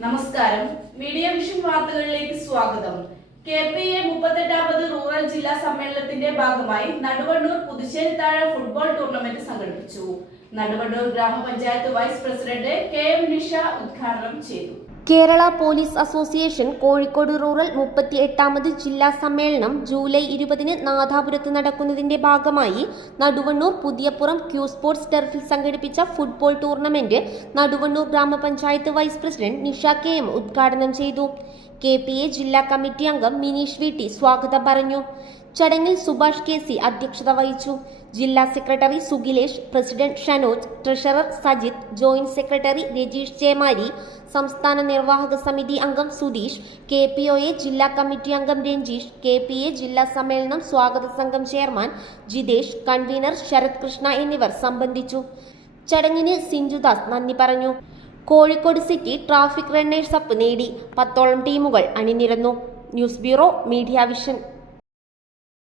നമസ്കാരം. Media vision വാർത്തകളിലേക്ക് സ്വാഗതം. KPA 38ാമത് റൂറൽ ജില്ലാ സമ്മേളനത്തിന്റെ ഭാഗമായി നടുവണ്ണൂർ പുതുശ്ശേരിത്താഴ ഫുട്ബോൾ ടൂർണമെന്റ് സംഘടിപ്പിച്ചു. നടുവണ്ണൂർ ഗ്രാമപഞ്ചായത്ത് വൈസ് പ്രസിഡന്റ് KM നിഷ ഉദ്ഘാടനം ചെയ്തു. Kerala police association Kozhikode rural 38ാമത് ജില്ലാ സമ്മേളനം ജൂലൈ 20-ന് നാദാപുരത്ത് നടക്കുന്നതിന്റെ ഭാഗമായി നടുവണ്ണൂർ പുതിയപ്പുറം ക്യൂ സ്പോർട്സ് ടർഫിൽ സംഘടിപ്പിച്ച ഫുട്ബോൾ ടൂർണമെന്റ് നടുവണ്ണൂർ ഗ്രാമപഞ്ചായത്ത് വൈസ് പ്രസിഡന്റ് നിഷ KM ഉദ്ഘാടനം ചെയ്തു. KPA ജില്ലാ കമ്മിറ്റി അംഗം മിനീഷ് VT സ്വാഗതം പറഞ്ഞു. ചടങ്ങിൽ സുഭാഷ് KC അധ്യക്ഷത വഹിച്ചു. ജില്ലാ secretary Sugilesh, president Shanoj, treasurer Sajith, joint secretary Rajeesh Chemari, സംസ്ഥാന നിർവാഹക സമിതി അംഗം സുധീഷ്, KPOA ജില്ലാ കമ്മിറ്റി അംഗം രഞ്ജീഷ്, KPA ജില്ലാ സമ്മേളനം സ്വാഗത സംഘം ചെയർമാൻ ജിതേഷ്, കൺവീനർ ശരത് കൃഷ്ണ എന്നിവർ സംബന്ധിച്ചു. ചടങ്ങിന് സിഞ്ചുദാസ് നന്ദി പറഞ്ഞു. Kozhikode city traffic runners up നേടി 10ഓളം ടീമുകൾ അണിനിരന്നു. News bureau, media vision.